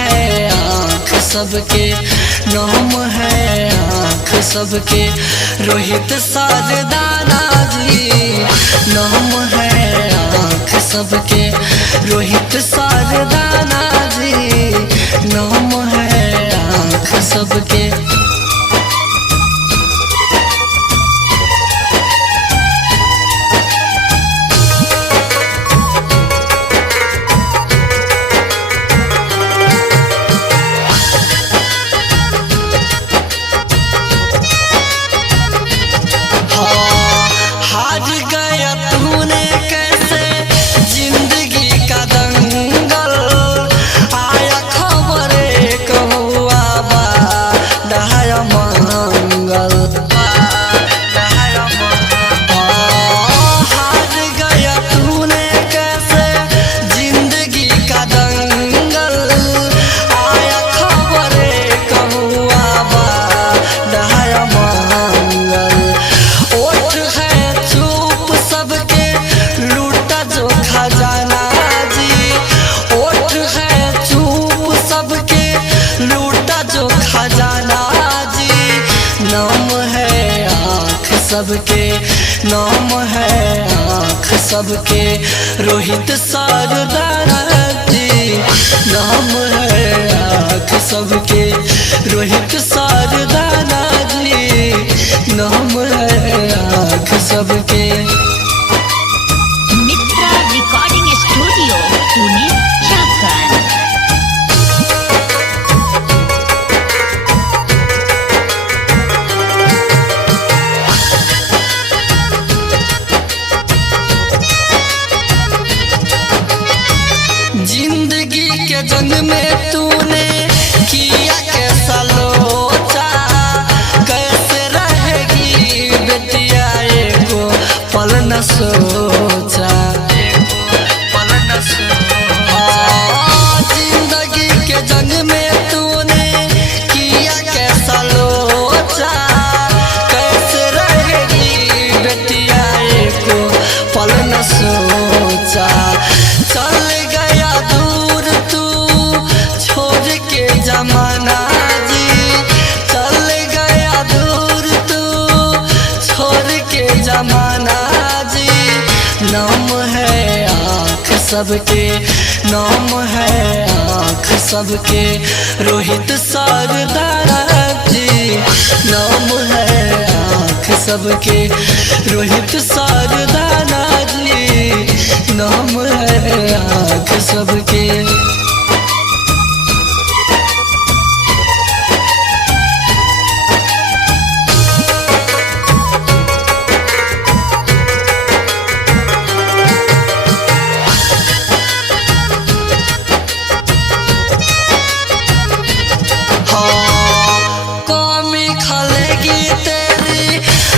है आँख सबके, नाम है आँख सबके रोहित सरदाना जी। नाम है आँख सबके रोहित सरदाना जी। नाम है आँख सबके। हार गया तूने कैसे जिंदगी का दंगल, आया खबर एक हुआ बा दहाया मंगल। हार गया तूने कैसे जिंदगी का दंगल, आया खबर एक हुआ बा दहाया मंगल। ओठ है चुप सबके लूटा जो खजाना जी। ओठ है चुप सबके लूटा जो खजाना जी। नाम है आँख सबके, नाम है आँख सबके रोहित सरदाना जी। नाम है आँख सबके रोहित सरदाना जी। नाम है आँख सबके। मित्रा रिकॉर्डिंग स्टूडियो पुणे झारखंड। जिंदगी के जंग में तूने किया कैसा लोचा, कैसे रहेगी बेटिया एगो पल न सोचा। जिंदगी के जंग में तूने किया कैसा लोचा, कैसे रहेगी बेटिया एगो पल न सोचा। चल गया दूर तू छोड़ के जमाना जी। चल गया दूर तू छोड़ के जमाना जी। नाम है आँख सबके, नाम है आँख सबके रोहित सरदाना जी। नाम है आँख सबके रोहित सरदाना जी। नाम है आँख सबके। कौमी खलेगी तेरी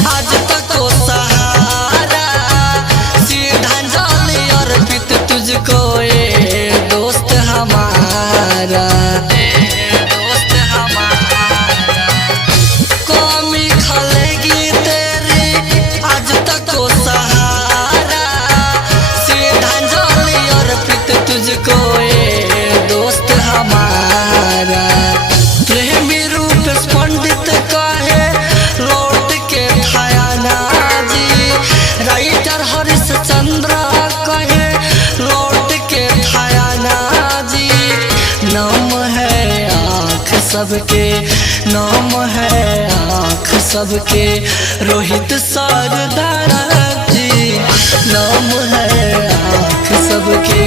आज तक वो सहारा, श्रद्धांजलि अर्पित तुझको ये दोस्त हमारा। कौमी खलेगी तेरी आज तक वो सहारा, श्रद्धांजलि अर्पित तुझको ये दोस्त हमारा। प्रेमी रूप पंडित कहे लौट के थायाना जी। राइटर हरीश चंद्र कहे लौट के थायाना जी। नाम है आँख सबके, नाम है आँख सबके रोहित सरदाना जी। नाम है आँख सबके